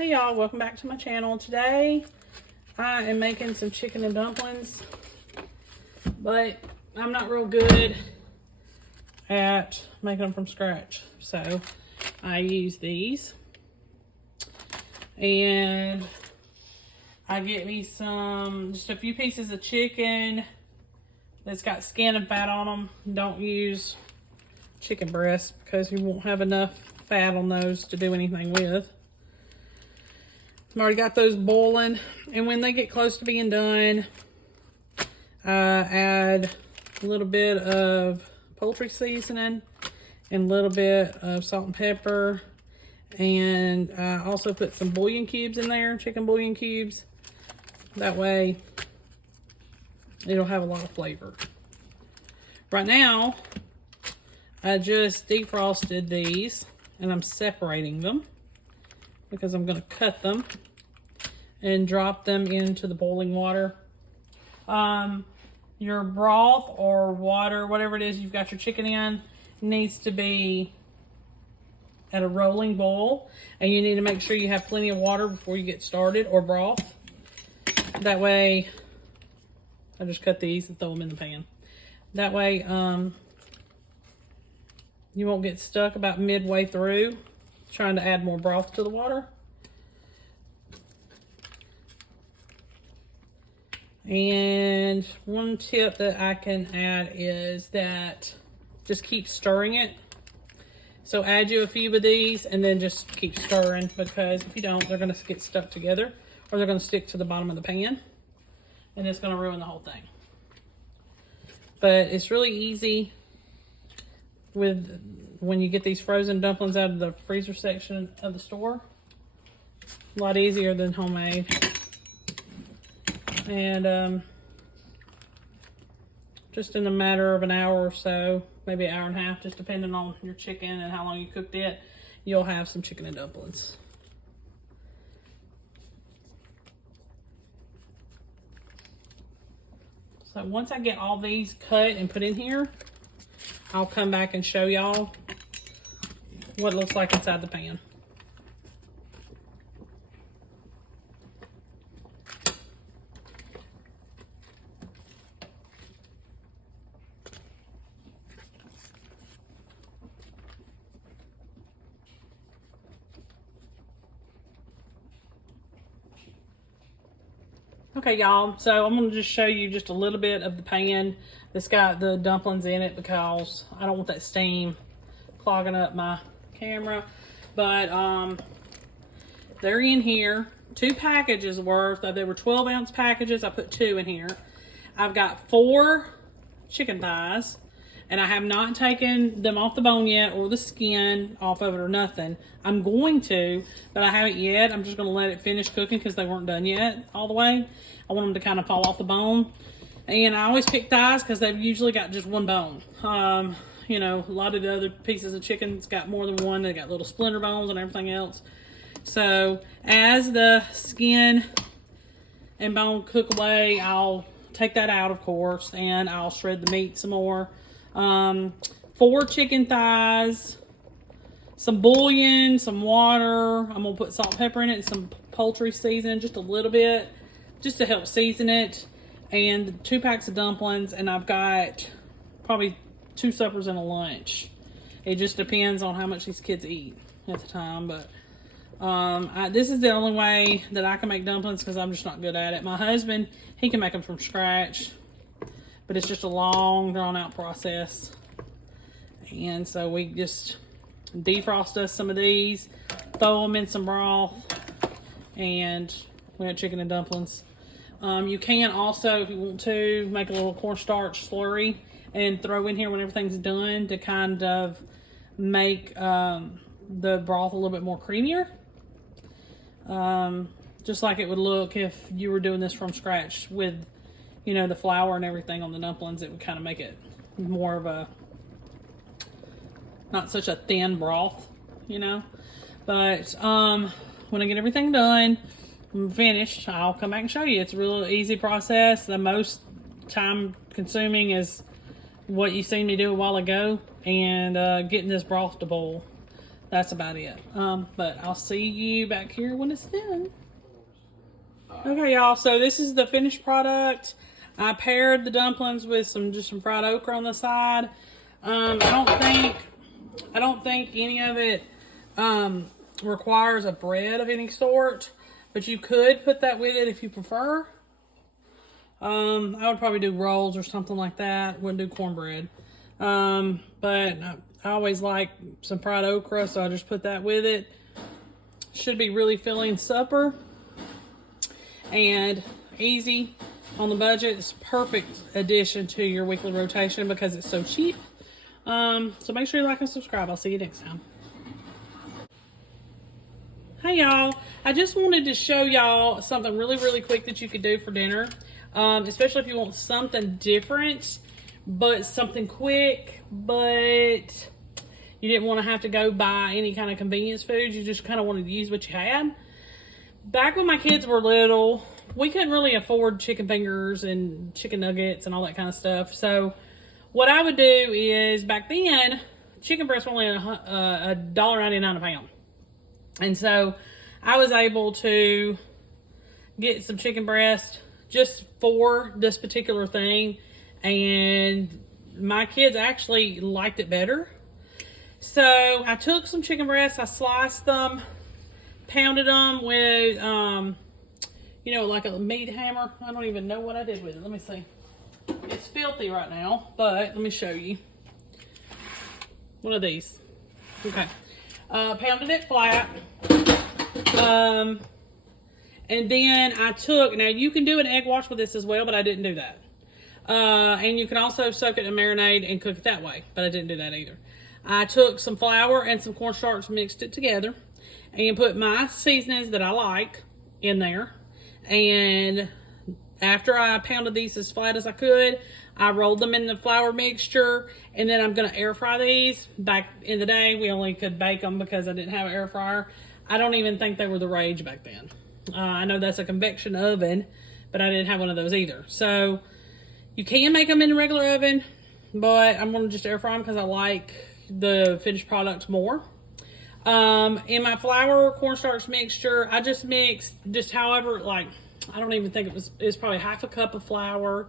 Hey y'all, welcome back to my channel. Today I am making some chicken and dumplings, but I'm not real good at making them from scratch. So I use these and I get me just a few pieces of chicken that's got skin and fat on them. Don't use chicken breast because you won't have enough fat on those to do anything with. I've already got those boiling, and when they get close to being done, add a little bit of poultry seasoning and a little bit of salt and pepper, and I also put some bouillon cubes in there, chicken bouillon cubes. That way it'll have a lot of flavor. Right now, I just defrosted these and I'm separating them because I'm going to cut them and drop them into the boiling water. Your broth or water, whatever it is you've got your chicken in, needs to be at a rolling boil, and you need to make sure you have plenty of water before you get started, or broth. That way, I just cut these and throw them in the pan. That way, you won't get stuck about midway through trying to add more broth to the water. And one tip that I can add is that just keep stirring it. So add you a few of these and then just keep stirring, because if you don't, they're going to get stuck together or they're going to stick to the bottom of the pan and it's going to ruin the whole thing. But it's really easy when you get these frozen dumplings out of the freezer section of the store. A lot easier than homemade. And just in a matter of an hour or so, maybe an hour and a half, just depending on your chicken and how long you cooked it, you'll have some chicken and dumplings. So once I get all these cut and put in here, I'll come back and show y'all what it looks like inside the pan. Okay, y'all, so I'm going to just show you just a little bit of the pan that's got the dumplings in it, because I don't want that steam clogging up my camera. But they're in here. 2 packages worth. They were 12-ounce packages. I put 2 in here. I've got 4 chicken thighs, and I have not taken them off the bone yet, or the skin off of it, or nothing. I'm going to, but I haven't yet. I'm just going to let it finish cooking because they weren't done yet all the way. I want them to kind of fall off the bone. And I always pick thighs because they've usually got just one bone. You know, a lot of the other pieces of chicken's got more than one. They got little splinter bones and everything else. So as the skin and bone cook away, I'll take that out, of course, and I'll shred the meat some more. 4 chicken thighs, some bouillon, some water. I'm gonna put salt and pepper in it, and some poultry seasoning, just a little bit, just to help season it, and 2 packs of dumplings. And I've got probably 2 suppers and a lunch. It just depends on how much these kids eat at the time. But this is the only way that I can make dumplings, because I'm just not good at it. My husband, he can make them from scratch, but it's just a long, drawn out process. And so we just defrost us some of these, throw them in some broth, and we got chicken and dumplings. You can also, if you want to, make a little cornstarch slurry and throw in here when everything's done to kind of make the broth a little bit more creamier. Just like it would look if you were doing this from scratch with, you know, the flour and everything on the dumplings. It would kind of make it more of a, not such a thin broth, you know. But when I get everything done, I'm finished, I'll come back and show you. It's a real easy process. The most time consuming is what you seen me do a while ago, and getting this broth to boil. that's about it. But I'll see you back here when it's done. Okay, y'all, so this is the finished product. I paired the dumplings with some fried okra on the side. I don't think any of it requires a bread of any sort, but you could put that with it if you prefer. I would probably do rolls or something like that. Wouldn't do cornbread. But I always like some fried okra, so I just put that with it. Should be really filling supper and easy on the budget. It's a perfect addition to your weekly rotation because it's so cheap. So make sure you like and subscribe. I'll see you next time. Hey y'all, I just wanted to show y'all something really quick that you could do for dinner, especially if you want something different, but something quick, but you didn't want to have to go buy any kind of convenience food. You just kind of wanted to use what you had. Back when my kids were little, we couldn't really afford chicken fingers and chicken nuggets and all that kind of stuff. So what I would do is, back then, chicken breasts were only $1.99 a pound. And so I was able to get some chicken breast just for this particular thing. And my kids actually liked it better. So I took some chicken breasts, I sliced them, pounded them with, you know, like a meat hammer. I don't even know what I did with it. Let me see. It's filthy right now, but let me show you. One of these. Okay. Pounded it flat. And then I took, now you can do an egg wash with this as well, but I didn't do that. And you can also soak it in marinade and cook it that way, but I didn't do that either. I took some flour and some cornstarch, mixed it together, and put my seasonings that I like in there. And after I pounded these as flat as I could, I rolled them in the flour mixture, and then I'm going to air fry these. Back in the day, we only could bake them because I didn't have an air fryer. I don't even think they were the rage back then. I know that's a convection oven, but I didn't have one of those either. So you can make them in a regular oven, but I'm going to just air fry them because I like the finished product more. In my flour cornstarch mixture, I just mixed just however, like, I don't even think it was probably half a cup of flour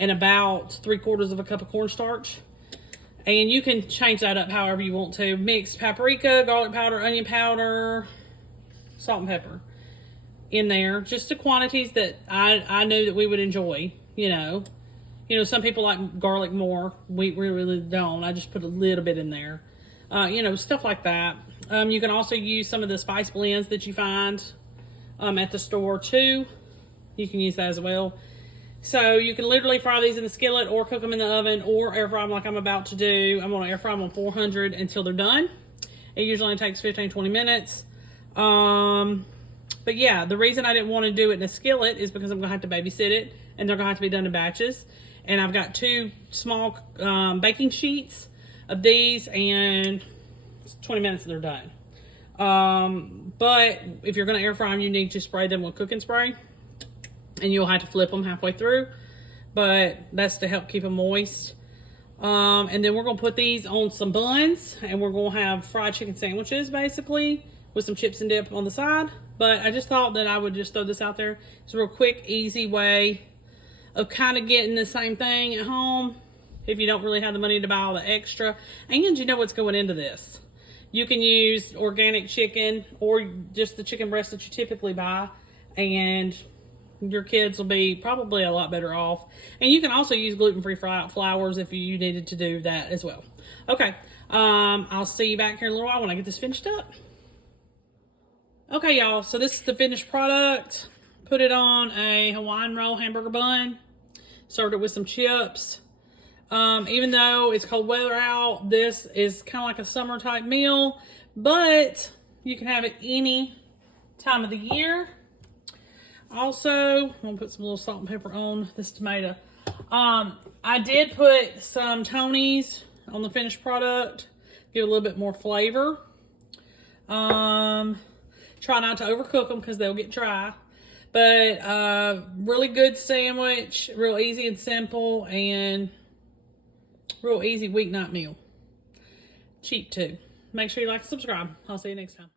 and about 3/4 of a cup of cornstarch. And you can change that up however you want to. Mix paprika, garlic powder, onion powder, salt and pepper in there. Just the quantities that I knew that we would enjoy, you know. You know, some people like garlic more. We really don't. I just put a little bit in there. You know, stuff like that. You can also use some of the spice blends that you find at the store too. You can use that as well. So you can literally fry these in the skillet or cook them in the oven or air fry them like I'm about to do. I'm going to air fry them on 400 until they're done. It usually only takes 15-20 minutes. But yeah, the reason I didn't want to do it in a skillet is because I'm going to have to babysit it, and they're going to have to be done in batches. And I've got 2 small baking sheets of these, and 20 minutes and they're done. But if you're going to air fry them, you need to spray them with cooking spray, and you'll have to flip them halfway through, but that's to help keep them moist. And then we're going to put these on some buns, and we're going to have fried chicken sandwiches basically with some chips and dip on the side. But I just thought that I would just throw this out there. It's a real quick, easy way of kind of getting the same thing at home if you don't really have the money to buy all the extra. And you know what's going into this. You can use organic chicken or just the chicken breast that you typically buy, and your kids will be probably a lot better off. And you can also use gluten-free flours if you needed to do that as well. Okay, I'll see you back here in a little while when I get this finished up. Okay, y'all, so this is the finished product. Put it on a Hawaiian roll hamburger bun. Served it with some chips. Even though it's cold weather out, this is kind of like a summer type meal, but you can have it any time of the year. Also, I'm gonna put some little salt and pepper on this tomato. I did put some Tony's on the finished product, give it a little bit more flavor. Try not to overcook them because they'll get dry. But really good sandwich, real easy and simple, and real easy weeknight meal. Cheap too. make sure you like and subscribe. I'll see you next time.